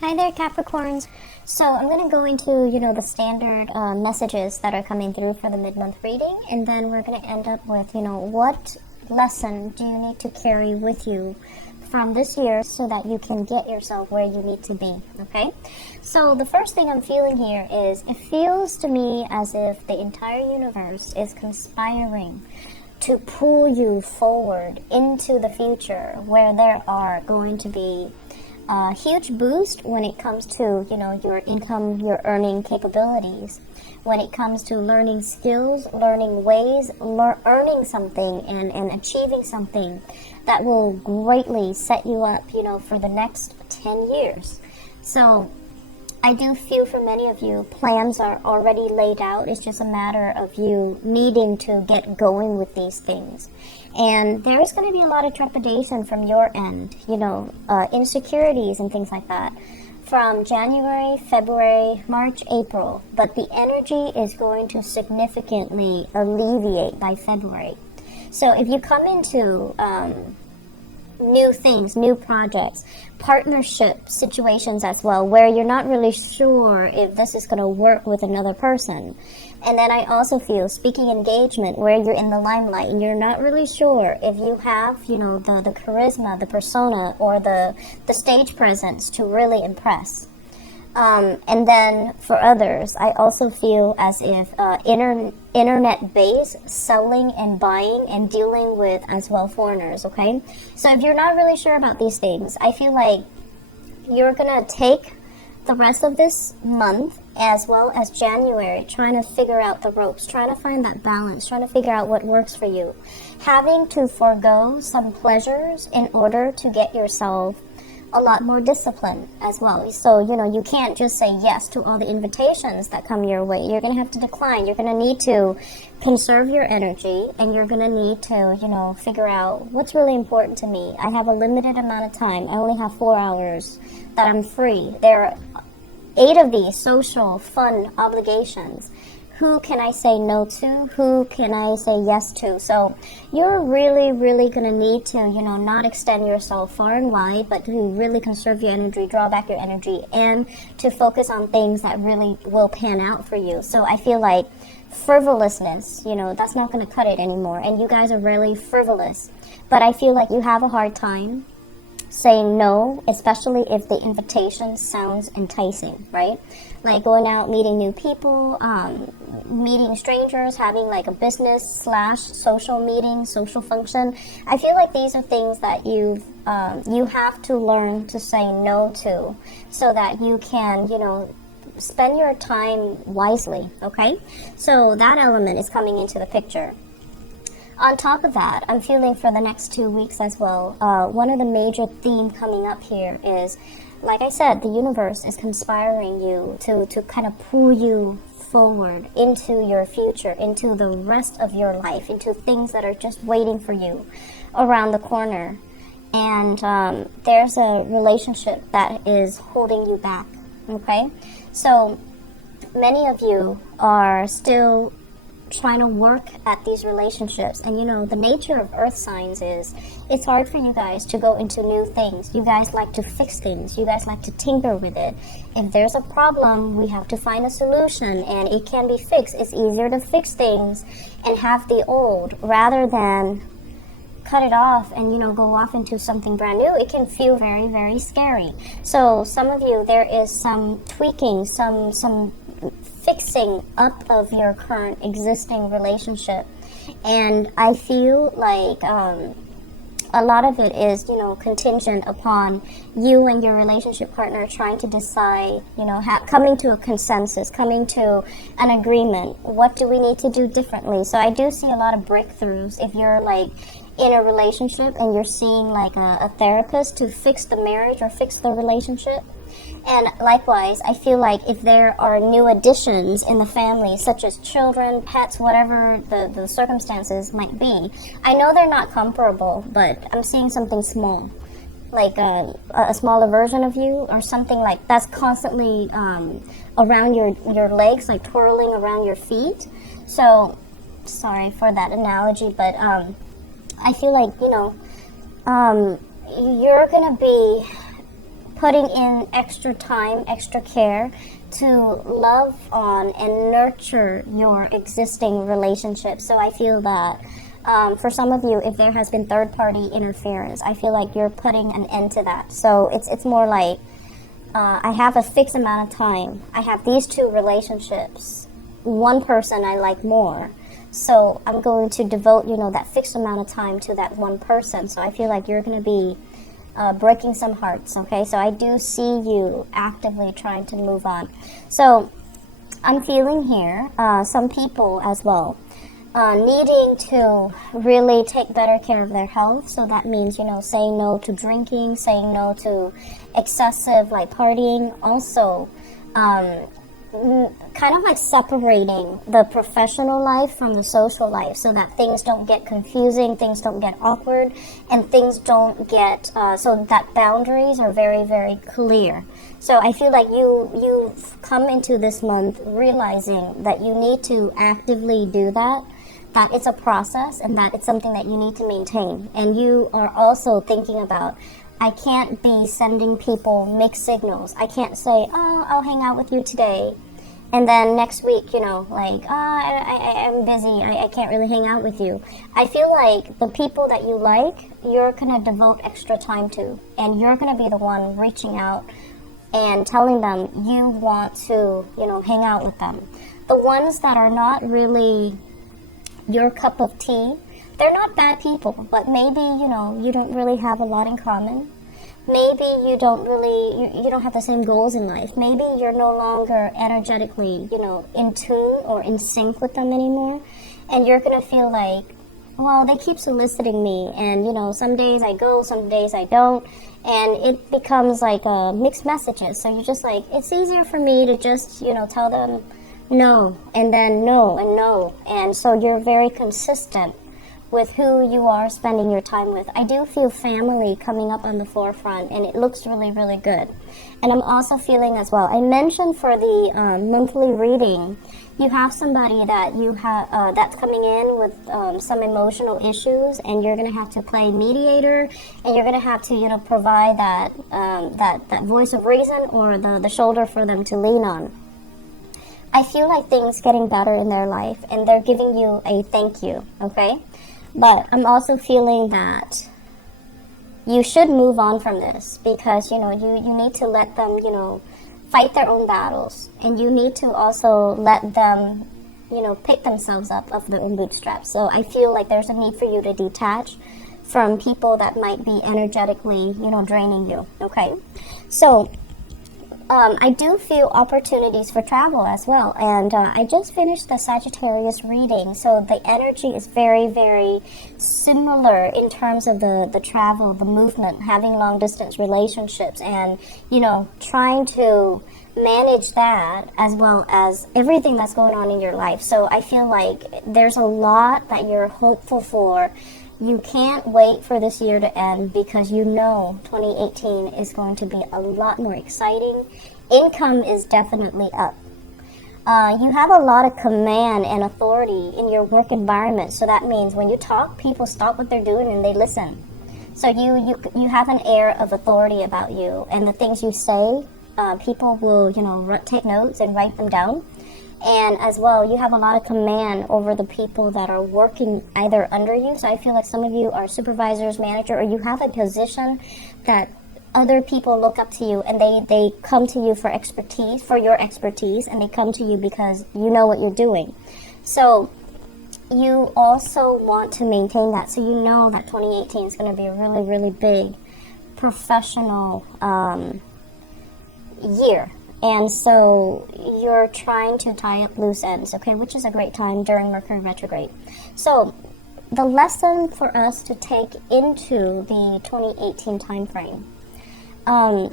Hi there, Capricorns. So I'm going to go into, the standard messages that are coming through for the mid-month reading, and then we're going to end up with, what lesson do you need to carry with you from this year so that you can get yourself where you need to be, okay? So the first thing I'm feeling here is it feels to me as if the entire universe is conspiring to pull you forward into the future where there are going to be a huge boost when it comes to, your income, your earning capabilities, when it comes to learning skills, learning ways, earning something and achieving something that will greatly set you up, for the next 10 years. So I do feel for many of you, plans are already laid out. It's just a matter of you needing to get going with these things. And there is going to be a lot of trepidation from your end, insecurities and things like that from January, February, March, April. But the energy is going to significantly alleviate by February. So if you come into new things, new projects, partnership situations as well, where you're not really sure if this is going to work with another person. And then I also feel speaking engagement where you're in the limelight and you're not really sure if you have, the charisma, the persona, or the stage presence to really impress. And then for others, I also feel as if internet-based selling and buying and dealing with as well foreigners, okay? So if you're not really sure about these things, I feel like you're going to take the rest of this month as well as January trying to figure out the ropes, trying to find that balance, trying to figure out what works for you. Having to forego some pleasures in order to get yourself a lot more discipline as well. So, you can't just say yes to all the invitations that come your way. You're going to have to decline. You're going to need to conserve your energy, and you're going to need to, figure out what's really important to me. I have a limited amount of time. I only have 4 hours that I'm free. There are 8 of these social, fun obligations. Who can I say no to? Who can I say yes to? So you're really, really going to need to, not extend yourself far and wide, but to really conserve your energy, draw back your energy, and to focus on things that really will pan out for you. So I feel like frivolousness, that's not going to cut it anymore. And you guys are really frivolous. But I feel like you have a hard time saying no, especially if the invitation sounds enticing, right? Like going out, meeting new people, meeting strangers, having like a business / social meeting, social function. I feel like these are things that you have to learn to say no to so that you can, spend your time wisely, okay? So that element is coming into the picture. On top of that, I'm feeling for the next 2 weeks as well, one of the major themes coming up here is, like I said, the universe is conspiring you to kind of pull you forward into your future, into the rest of your life, into things that are just waiting for you around the corner. And there's a relationship that is holding you back, okay? So many of you are still trying to work at these relationships, and the nature of earth signs is it's hard for you guys to go into new things. You guys like to fix things. You guys like to tinker with it. If there's a problem, we have to find a solution, and it can be fixed. It's easier to fix things and have the old rather than cut it off and go off into something brand new. It can feel very, very scary. So some of you, there is some tweaking, some fixing up of your current existing relationship, and I feel like a lot of it is contingent upon you and your relationship partner trying to decide, coming to a consensus, coming to an agreement. What do we need to do differently? So I do see a lot of breakthroughs if you're like in a relationship and you're seeing like a therapist to fix the marriage or fix the relationship. And likewise, I feel like if there are new additions in the family, such as children, pets, whatever the circumstances might be, I know they're not comparable, but I'm seeing something small, like a smaller version of you or something like that's constantly around your legs, like twirling around your feet. So, sorry for that analogy, but I feel like, you're going to be putting in extra time, extra care to love on and nurture your existing relationship. So I feel that for some of you, if there has been third-party interference, I feel like you're putting an end to that. So it's more like, I have a fixed amount of time. I have these two relationships. One person I like more. So I'm going to devote, that fixed amount of time to that one person. So I feel like you're going to be breaking some hearts, okay? So I do see you actively trying to move on. So I'm feeling here, some people as well, needing to really take better care of their health. So that means, saying no to drinking, saying no to excessive partying. Also, kind of separating the professional life from the social life, so that things don't get confusing, things don't get awkward, and things don't get so that boundaries are very, very clear. So I feel like you've come into this month realizing that you need to actively do that it's a process, and that it's something that you need to maintain. And you are also thinking about, I can't be sending people mixed signals. I can't say, I'll hang out with you today, and then next week, I'm busy, I can't really hang out with you. I feel like the people that you like, you're going to devote extra time to, and you're going to be the one reaching out and telling them you want to, hang out with them. The ones that are not really your cup of tea, they're not bad people, but maybe, you don't really have a lot in common. Maybe you don't really, you don't have the same goals in life. Maybe you're no longer energetically, in tune or in sync with them anymore. And you're going to feel like, well, they keep soliciting me. And, some days I go, some days I don't. And it becomes like mixed messages. So you're just like, it's easier for me to just, tell them no, and then no, and no. And so you're very consistent with who you are spending your time with. I do feel family coming up on the forefront, and it looks really, really good. And I'm also feeling as well, I mentioned for the monthly reading, you have somebody that you have that's coming in with some emotional issues, and you're going to have to play mediator, and you're going to have to provide that that voice of reason, or the shoulder for them to lean on. I feel like things getting better in their life, and they're giving you a thank you, okay? But I'm also feeling that you should move on from this, because, you need to let them, fight their own battles. And you need to also let them, pick themselves up of their own bootstraps. So I feel like there's a need for you to detach from people that might be energetically, draining you, okay? So I do feel opportunities for travel as well, and I just finished the Sagittarius reading, so the energy is very, very similar in terms of the travel, the movement, having long-distance relationships, and, trying to manage that as well as everything that's going on in your life. So I feel like there's a lot that you're hopeful for. You can't wait for this year to end, because 2018 is going to be a lot more exciting. Income is definitely up. You have a lot of command and authority in your work environment. So that means when you talk, people stop what they're doing and they listen. So you have an air of authority about you, and the things you say, people will take notes and write them down. And as well, you have a lot of command over the people that are working either under you. So I feel like some of you are supervisors, manager, or you have a position that other people look up to you, and they come to you for your expertise, and they come to you because you know what you're doing. So you also want to maintain that. So that 2018 is going to be a really, really big professional year. And so you're trying to tie up loose ends, okay, which is a great time during Mercury retrograde. So the lesson for us to take into the 2018 time frame, I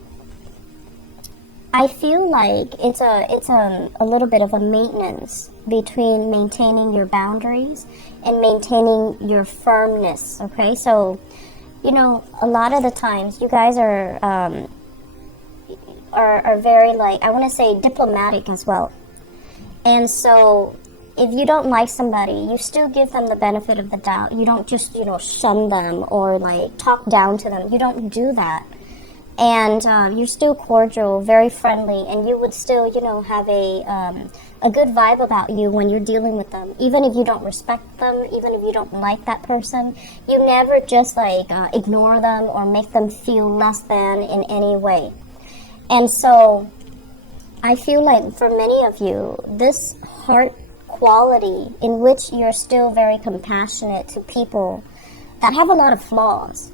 feel like it's a little bit of a maintenance between maintaining your boundaries and maintaining your firmness, okay? So, a lot of the times you guys are very, I want to say, diplomatic as well. And so if you don't like somebody, you still give them the benefit of the doubt. You don't just, shun them or talk down to them. You don't do that. and you're still cordial, very friendly, and you would still, have a good vibe about you when you're dealing with them. Even if you don't respect them, even if you don't like that person, you never just ignore them or make them feel less than in any way. And so I feel like for many of you, this heart quality in which you're still very compassionate to people that have a lot of flaws,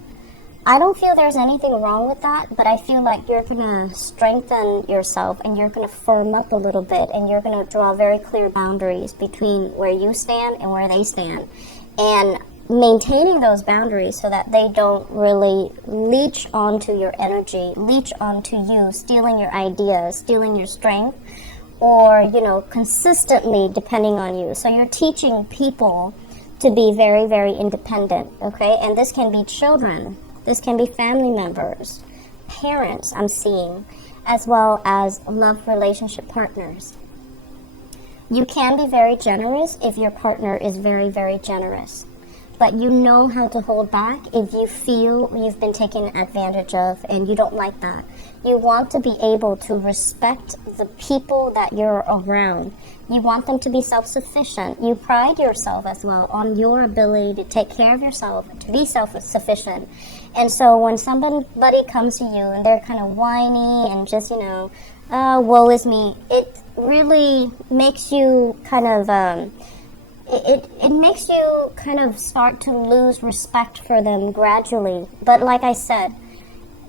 I don't feel there's anything wrong with that, but I feel like you're going to strengthen yourself and you're going to firm up a little bit, and you're going to draw very clear boundaries between where you stand and where they stand, and maintaining those boundaries so that they don't really leech onto your energy, leech onto you, stealing your ideas, stealing your strength, or, consistently depending on you. So you're teaching people to be very, very independent, okay? And this can be children. This can be family members, parents I'm seeing, as well as love relationship partners. You can be very generous if your partner is very, very generous. But you know how to hold back if you feel you've been taken advantage of and you don't like that. You want to be able to respect the people that you're around. You want them to be self-sufficient. You pride yourself as well on your ability to take care of yourself, to be self-sufficient. And so when somebody comes to you and they're kind of whiny and just, woe is me, it really makes you kind of... It makes you kind of start to lose respect for them gradually. But like I said,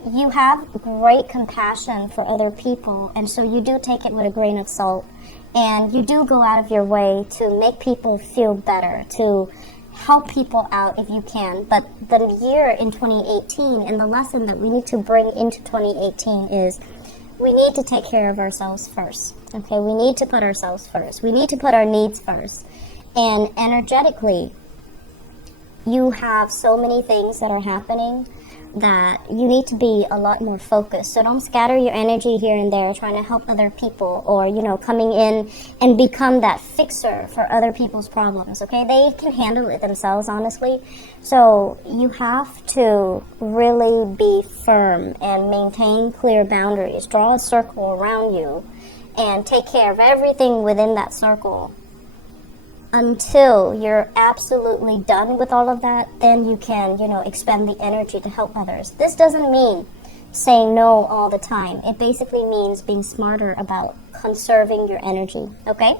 you have great compassion for other people, and so you do take it with a grain of salt, and you do go out of your way to make people feel better, to help people out if you can. But the year in 2018, and the lesson that we need to bring into 2018 is we need to take care of ourselves first. Okay, we need to put ourselves first. We need to put our needs first. And energetically, you have so many things that are happening that you need to be a lot more focused. So don't scatter your energy here and there trying to help other people, or, coming in and become that fixer for other people's problems, okay? They can handle it themselves, honestly. So you have to really be firm and maintain clear boundaries. Draw a circle around you and take care of everything within that circle. Until you're absolutely done with all of that, then you can, expend the energy to help others. This doesn't mean saying no all the time. It basically means being smarter about conserving your energy, okay?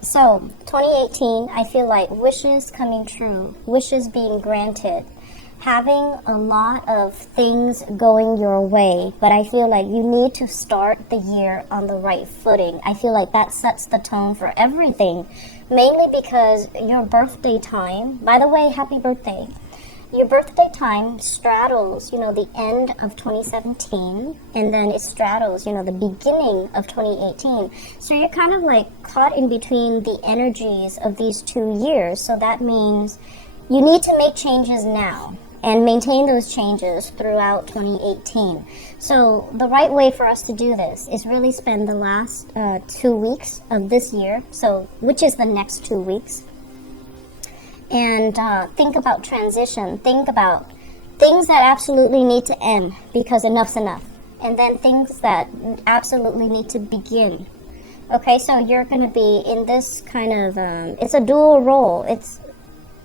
So 2018, I feel like wishes coming true, wishes being granted, having a lot of things going your way, but I feel like you need to start the year on the right footing. I feel like that sets the tone for everything, mainly because your birthday time, by the way, happy birthday. Your birthday time straddles, the end of 2017, and then it straddles, the beginning of 2018. So you're kind of caught in between the energies of these 2 years. So that means you need to make changes now and maintain those changes throughout 2018. So the right way for us to do this is really spend the last 2 weeks of this year, which is the next 2 weeks, and think about transition. Think about things that absolutely need to end because enough's enough, and then things that absolutely need to begin. Okay, so you're going to be in this kind of, it's a dual role. It's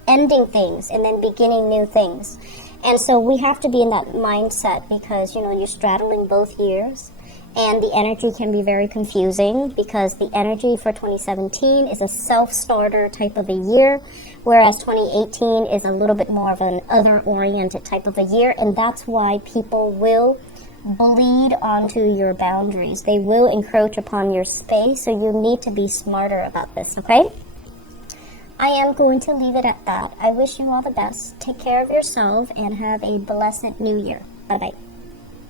ending things and then beginning new things. And so we have to be in that mindset because, you're straddling both years, and the energy can be very confusing because the energy for 2017 is a self-starter type of a year, whereas 2018 is a little bit more of an other-oriented type of a year, and that's why people will bleed onto your boundaries. They will encroach upon your space, so you need to be smarter about this, okay? I am going to leave it at that. I wish you all the best. Take care of yourself and have a blessed new year. Bye-bye.